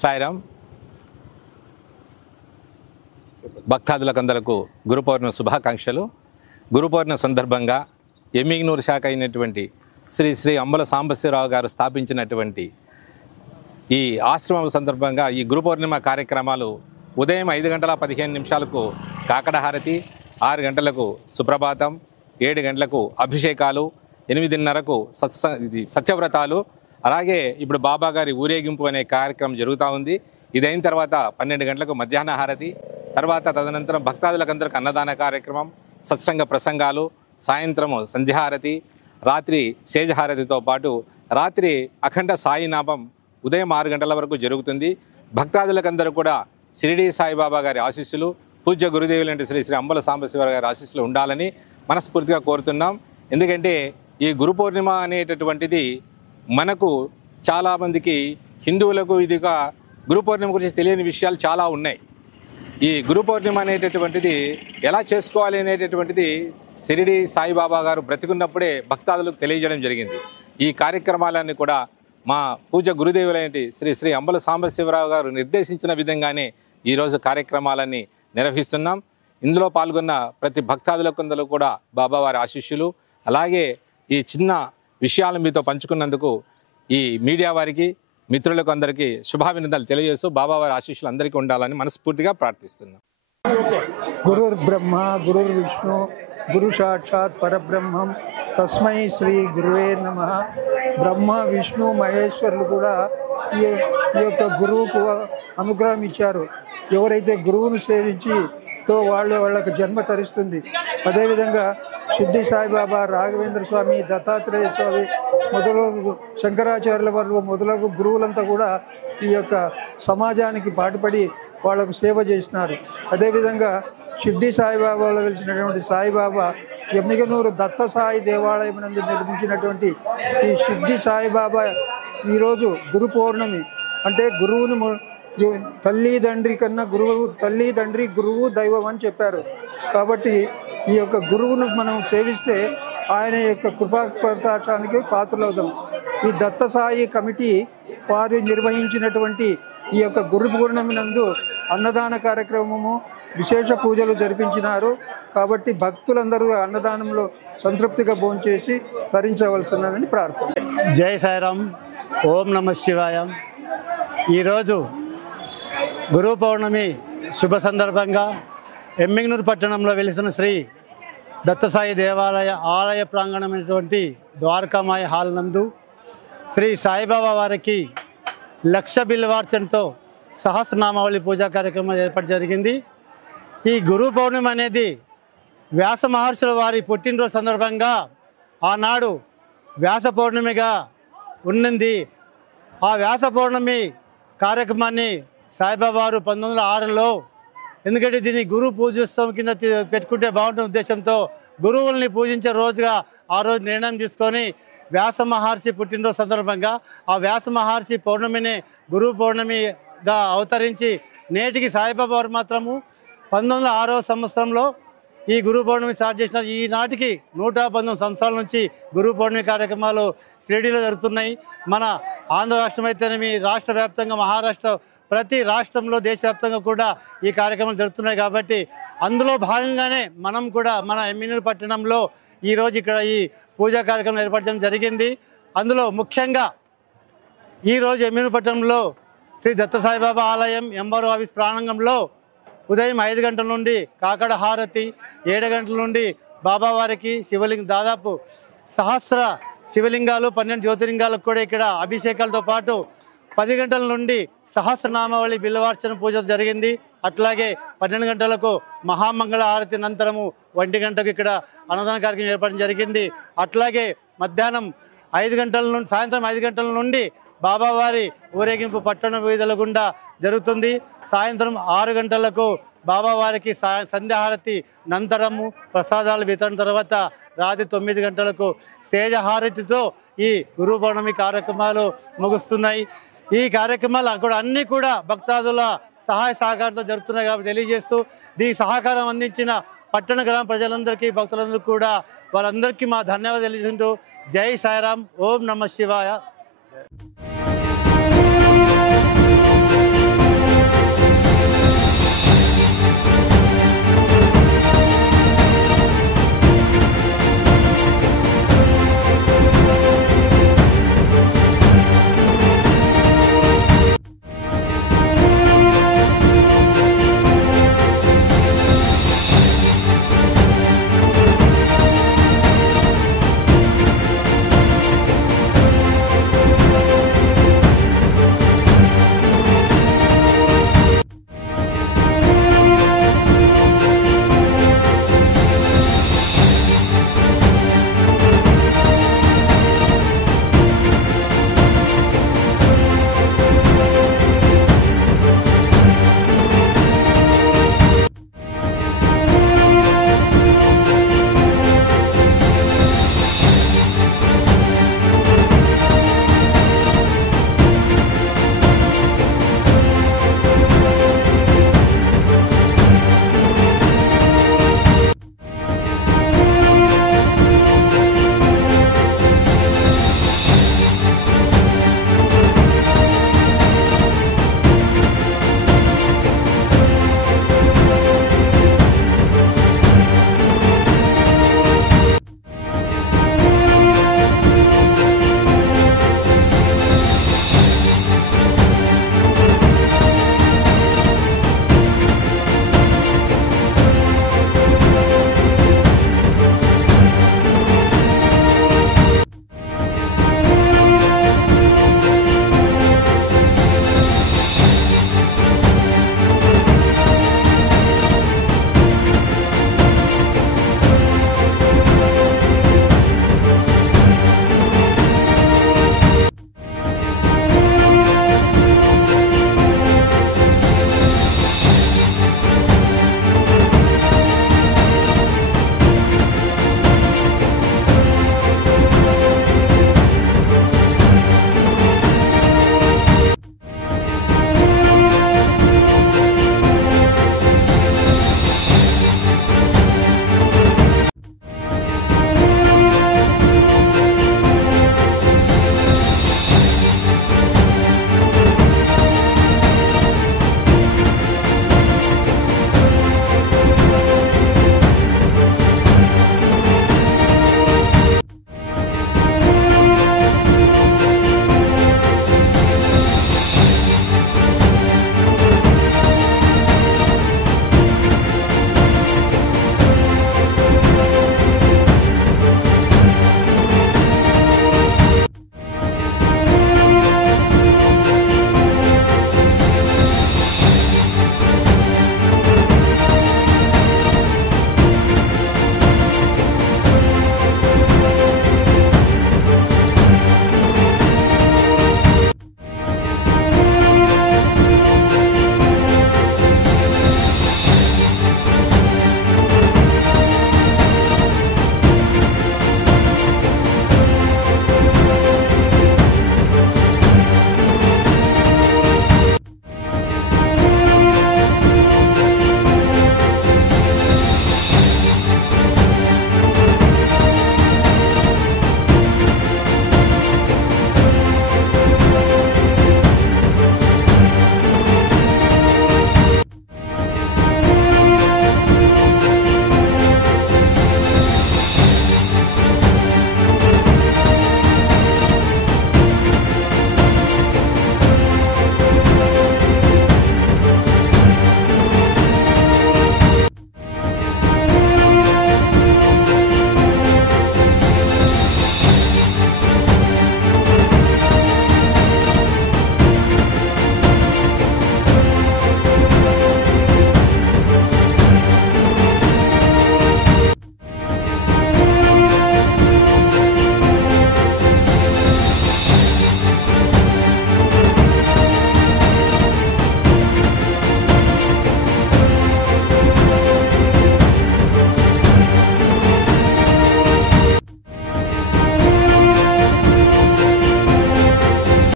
సాయిరామ్. భక్తాదులకందరకు గురు పౌర్ణమి శుభాకాంక్షలు. గురు పౌర్ణమి సందర్భంగా ఎమ్మిగనూరు శాఖ అయినటువంటి శ్రీ శ్రీ అంబల సాంబశివరావు గారు స్థాపించినటువంటి ఈ ఆశ్రమం సందర్భంగా ఈ గురు పౌర్ణిమ కార్యక్రమాలు ఉదయం 5:15 కాకడ హారతి, 6 గంటలకు సుప్రభాతం, 7 గంటలకు అభిషేకాలు, 8:30కు సత్యవ్రతాలు, అలాగే ఇప్పుడు బాబా గారి ఊరేగింపు అనే కార్యక్రమం జరుగుతూ ఉంది. ఇదైన తర్వాత 12 గంటలకు మధ్యాహ్న హారతి, తర్వాత తదనంతరం భక్తాదులకందరికి అన్నదాన కార్యక్రమం, సత్సంగ ప్రసంగాలు, సాయంత్రం సంధ్యాహారతి, రాత్రి శేజహారతితో పాటు రాత్రి అఖండ సాయినామం ఉదయం 6 గంటల వరకు జరుగుతుంది. భక్తాదులకందరూ కూడా షిరిడి సాయిబాబా గారి ఆశీస్సులు, పూజ్య గురుదేవులంటే శ్రీ శ్రీ అంబల సాంబశివరావు గారి ఆశీస్సులు ఉండాలని మనస్ఫూర్తిగా కోరుతున్నాం. ఎందుకంటే ఈ గురు పౌర్ణిమ అనేటటువంటిది మనకు చాలామందికి హిందువులకు ఇదిగా గురు పౌర్ణిమ గురించి తెలియని విషయాలు చాలా ఉన్నాయి. ఈ గురు పౌర్ణిమ అనేటటువంటిది ఎలా చేసుకోవాలి అనేటటువంటిది షిరిడి సాయిబాబా గారు బ్రతికున్నప్పుడే భక్తాదులకు తెలియజేయడం జరిగింది. ఈ కార్యక్రమాలన్నీ కూడా మా పూజ గురుదేవులైన శ్రీ శ్రీ అంబల సాంబశివరావు గారు నిర్దేశించిన విధంగానే ఈరోజు కార్యక్రమాలన్నీ నిర్వహిస్తున్నాం. ఇందులో పాల్గొన్న ప్రతి భక్తాదులకందరూ కూడా బాబావారి ఆశీస్సులు, అలాగే ఈ చిన్న విషయాలు మీతో పంచుకున్నందుకు ఈ మీడియా వారికి, మిత్రులకు అందరికీ శుభాభినందనలు తెలియజేస్తూ బాబావారి ఆశీస్సులు అందరికీ ఉండాలని మనస్ఫూర్తిగా ప్రార్థిస్తున్నాం. గురుర్ బ్రహ్మ గురుర్ విష్ణు గురు సాక్షాత్ పరబ్రహ్మం తస్మై శ్రీ గురువే నమః. బ్రహ్మ విష్ణు మహేశ్వరులు కూడా ఈ యొక్క గురువుకు అనుగ్రహం ఇచ్చారు. ఎవరైతే గురువును సేవించి వాళ్ళకి జన్మ తరిస్తుంది. అదేవిధంగా షిర్డీ సాయిబాబా, రాఘవేంద్ర స్వామి, దత్తాత్రేయ స్వామి మొదలగు శంకరాచార్యుల వారు మొదలగు గురువులంతా కూడా ఈ యొక్క సమాజానికి పాటుపడి వాళ్లకు సేవ చేసినారు. అదేవిధంగా షిర్డీ సాయిబాబాలో వెలిసినటువంటి సాయిబాబా ఎమ్మిగనూరు దత్త సాయి దేవాలయం నందు నిర్మించినటువంటి ఈ షిర్డీ సాయిబాబా ఈరోజు గురు పౌర్ణమి అంటే గురువుని తల్లి తండ్రి కన్నా తల్లి తండ్రి గురువు దైవం అని చెప్పారు. కాబట్టి ఈ యొక్క గురువును మనం సేవిస్తే ఆయన యొక్క కృపాకటాక్షానికి పాత్రలవుతాం. ఈ దత్త సాయి కమిటీ వారు నిర్వహించినటువంటి ఈ యొక్క గురు పౌర్ణమి నందు అన్నదాన కార్యక్రమము, విశేష పూజలు జరిపించినారు. కాబట్టి భక్తులందరూ అన్నదానంలో సంతృప్తిగా భోంచేసి తరించవలసినదని ప్రార్థన. జై సాయిరామ్. ఓం నమ శివాయ. ఈరోజు గురు పౌర్ణమి శుభ సందర్భంగా ఎమ్మిగనూరు పట్టణంలో వెలిసిన శ్రీ దత్తసాయి దేవాలయ ఆలయ ప్రాంగణమైనటువంటి ద్వారకామాయ హాల్ నందు శ్రీ సాయిబాబా వారికి 1,00,000 బిల్వార్చనతో సహస్రనామావళి పూజా కార్యక్రమం ఏర్పాటు జరిగింది. ఈ గురు పౌర్ణమి అనేది వ్యాస మహర్షుల వారి పుట్టినరోజు సందర్భంగా ఆనాడు వ్యాస పౌర్ణమిగా ఉన్నింది. ఆ వ్యాస పౌర్ణమి కార్యక్రమాన్ని సాయిబాబా వారు 1906లో, ఎందుకంటే దీన్ని గురు పూజోత్సవం కింద పెట్టుకుంటే బాగుంటున్న ఉద్దేశంతో గురువుల్ని పూజించే రోజుగా ఆ రోజు నిర్ణయం తీసుకొని వ్యాస మహర్షి పుట్టినరోజు సందర్భంగా ఆ వ్యాస మహర్షి పౌర్ణమిని గురు పౌర్ణమిగా అవతరించి నేటికి సాయిబాబా వారు మాత్రము 1906వ సంవత్సరంలో ఈ గురు పౌర్ణమి స్టార్ట్ చేసిన ఈనాటికి 119 సంవత్సరాల నుంచి గురు పౌర్ణమి కార్యక్రమాలు షిరిడీలో జరుగుతున్నాయి. మన ఆంధ్ర రాష్ట్రం అయితేనేమి, రాష్ట్ర వ్యాప్తంగా మహారాష్ట్ర ప్రతి రాష్ట్రంలో దేశవ్యాప్తంగా కూడా ఈ కార్యక్రమాలు జరుగుతున్నాయి. కాబట్టి అందులో భాగంగానే మనం కూడా మన ఎమ్మిగనూరు పట్టణంలో ఈరోజు ఇక్కడ ఈ పూజా కార్యక్రమం ఏర్పాటు చేయడం జరిగింది. అందులో ముఖ్యంగా ఈరోజు ఎమ్మిగనూరు పట్టణంలో శ్రీ దత్త సాయిబాబా ఆలయం ఎంఆర్ఓ ఆఫీస్ ప్రాంగణంలో ఉదయం 5 గంటల నుండి కాకడ హారతి, 7 గంటల నుండి బాబావారికి శివలింగం దాదాపు 1000 శివలింగాలు, 12 జ్యోతిర్లింగాలకు కూడా ఇక్కడ అభిషేకాలతో పాటు 10 గంటల నుండి సహస్రనామావళి బిల్వార్చన పూజ జరిగింది. అట్లాగే 12 గంటలకు మహామంగళ హారతి అనంతరము 1 గంటకు ఇక్కడ అన్నదాన కార్యక్రమం ఏర్పాటు జరిగింది. అట్లాగే మధ్యాహ్నం 5 గంటల నుండి సాయంత్రం 5 గంటల నుండి బాబావారి ఊరేగింపు పట్టణ వీధుల గుండా జరుగుతుంది. సాయంత్రం 6 గంటలకు బాబావారికి సంధ్యాహారతి నంతరము ప్రసాదాలు వితరణ తర్వాత రాత్రి 9 గంటలకు శేజహారతితో ఈ గురు పౌర్ణమి కార్యక్రమాలు ముగుస్తున్నాయి. ఈ కార్యక్రమాలు కూడా అన్నీ కూడా భక్తాదుల సహాయ సహకారంతో జరుగుతున్నాయి కాబట్టి తెలియజేస్తూ దీనికి సహకారం అందించిన పట్టణ గ్రామ ప్రజలందరికీ, భక్తులందరికీ కూడా వాళ్ళందరికీ మా ధన్యవాదాలు తెలియజేస్తూ జై సాయిరామ్. ఓం నమ శివాయ.